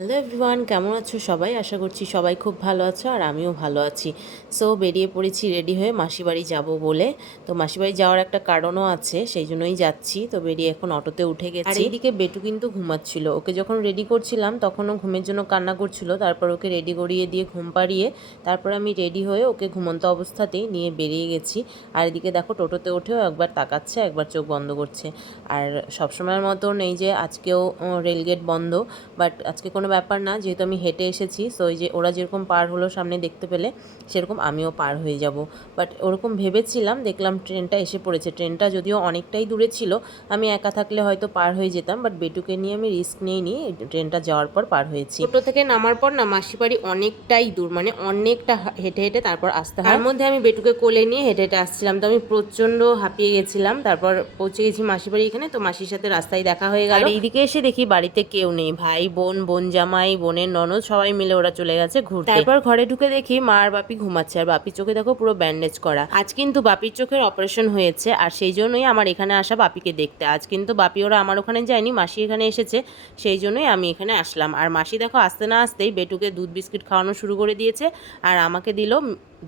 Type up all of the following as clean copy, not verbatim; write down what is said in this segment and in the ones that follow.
Hello everyone, কেমন আছো সবাই? আশা করছি সবাই খুব ভালো আছো আর আমিও ভালো আছি। সো বেরিয়ে পড়েছি রেডি হয়ে মাসিবাড়ি যাব বলে। তো মাসিবাড়ি যাওয়ার একটা কারণও আছে, সেই জন্যই যাচ্ছি। তো বেরিয়ে এখন অটোতে উঠে গেছি। আর এইদিকে বেটু কিন্তু ঘুমাচ্ছিল। ওকে যখন রেডি করছিলাম তখন ও ঘুমের জন্য কান্না করছিল। তারপর ওকে রেডি করিয়ে দিয়ে ঘুম পাড়িয়ে তারপর আমি রেডি হয়ে ওকে ঘুমন্ত অবস্থাতেই নিয়ে বেরিয়ে গেছি। আর এদিকে দেখো টোটোতে উঠেও একবার তাকাচ্ছে, একবার চোখ বন্ধ করছে। আর সবসময়ের মতন এই যে আজকেও রেলগেট বন্ধ, বাট আজকে কোনো ব্যাপার না, যেহেতু আমি হেঁটে এসেছি। সো ওই যে ওরা যেরকম পার হলো সামনে দেখতে পেলে, সেরকম আমিও পার হয়ে যাব। বাট ওরকম ভেবেছিলাম, দেখলাম ট্রেনটা এসে পড়েছে। ট্রেনটা যদিও অনেকটাই দূরে ছিল, আমি একা থাকলে হয়তো পার হয়ে যেতাম, বাট বেটুকে নিয়ে আমি রিস্ক নিয়ে ট্রেনটা যাওয়ার পর পার হয়েছি। টোটো থেকে নামার পর না মাসি বাড়ি অনেকটাই দূর, মানে অনেকটা হেঁটে হেঁটে তারপর আসতে হয়। তার মধ্যে আমি বেটুকে কোলে নিয়ে হেঁটে হেঁটে আসছিলাম, তো আমি প্রচণ্ড হাঁপিয়ে গেছিলাম। তারপর পৌঁছে গেছি মাসি বাড়ি এখানে, তো মাসির সাথে রাস্তায় দেখা হয়ে গেল। আর এইদিকে এসে দেখি বাড়িতে কেউ নেই, ভাই বোন, বোন জামাই, বোনের ননদ সবাই মিলে ওরা চলে গেছে ঘুরতে। তারপর ঘরে ঢুকে দেখি মা আর বাপি ঘুমাচ্ছে, আর বাপির চোখে দেখো পুরো ব্যান্ডেজ করা। আজ কিন্তু বাপির চোখের অপারেশন হয়েছে, আর সেই জন্যই আমার এখানে আসা বাপিকে দেখতে। আজ কিন্তু বাপি ওরা আমার ওখানে যায়নি, মাসি এখানে এসেছে, সেই জন্যই আমি এখানে আসলাম। আর মাসি দেখো আসতে না আসতেই বেটুকে দুধ বিস্কিট খাওয়ানো শুরু করে দিয়েছে, আর আমাকে দিল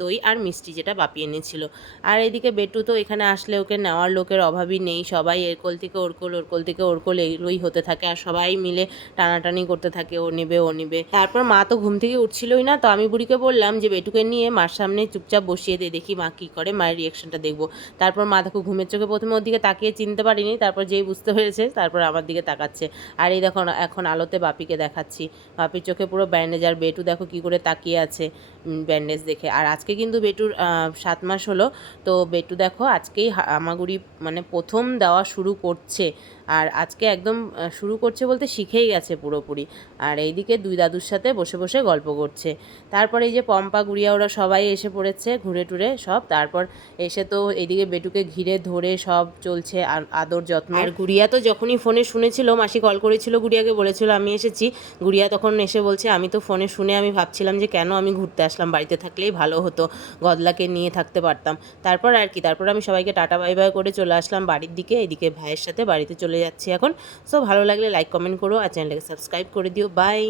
দই আর মিষ্টি, যেটা বাপি এনেছিল। আর এদিকে বেটু তো এখানে আসলে ওকে নেওয়ার লোকের অভাবই নেই, সবাই এর কোল থেকে ওর কোল, ওর কোল থেকে ওর কোল, এগুলোই হতে থাকে। আর সবাই মিলে টানাটানি করতে থাকে, ও নেবে ও নেবে। তারপর মা তো ঘুম থেকে উঠছিলই না, তো আমি বুড়িকে বললাম যে বেটুকে নিয়ে মার সামনে চুপচাপ বসিয়ে দে, দেখি মা কী করে, মায়ের রিয়াকশনটা দেখবো। তারপর মা দেখো ঘুমের চোখে প্রথমে ওর দিকে তাকিয়ে চিনতে পারিনি, তারপর যেই বুঝতে পেরেছে তারপর আমার দিকে তাকাচ্ছে। আর এই দেখো এখন আলোতে বাপিকে দেখাচ্ছি, বাপির চোখে পুরো ব্যান্ডেজ, আর বেটু দেখো কী করে তাকিয়ে আছে ব্যান্ডেজ দেখে। আর আজকে কিন্তু বেটুর 7 মাস হলো। তো বেটু দেখো আজকেই হামাগুড়ি মানে প্রথম দেওয়া শুরু করছে, আর আজকে একদম শুরু করছে বলতে শিখেই গেছে পুরোপুরি। আর এইদিকে দুই দাদুর সাথে বসে বসে গল্প করছে। তারপর এই যে পম্পা গুড়িয়া ওরা সবাই এসে পড়েছে ঘুরে টুরে সব। তারপর এসে তো এইদিকে বেটুকে ঘিরে ধরে সব চলছে আদর যত্ন। আর গুড়িয়া তো যখনই ফোনে শুনেছিল, মাসি কল করেছিল গুড়িয়াকে, বলেছিল আমি এসেছি, গুড়িয়া তখন এসে বলছে আমি তো ফোনে শুনে আমি ভাবছিলাম যে কেন আমি ঘুরতে আসলাম, বাড়িতে থাকলেই ভালো হতো, গদলাকে নিয়ে থাকতে পারতাম। তারপর আর কি, তারপর আমি সবাইকে টাটা বাই বাই করে চলে আসলাম বাড়ির দিকে। এদিকে ভাইয়ের সাথে বাড়িতে চলে যাচ্ছি এখন। সো ভালো লাগলে লাইক কমেন্ট করো আর চ্যানেলটাকে সাবস্ক্রাইব করে দিও। বাই।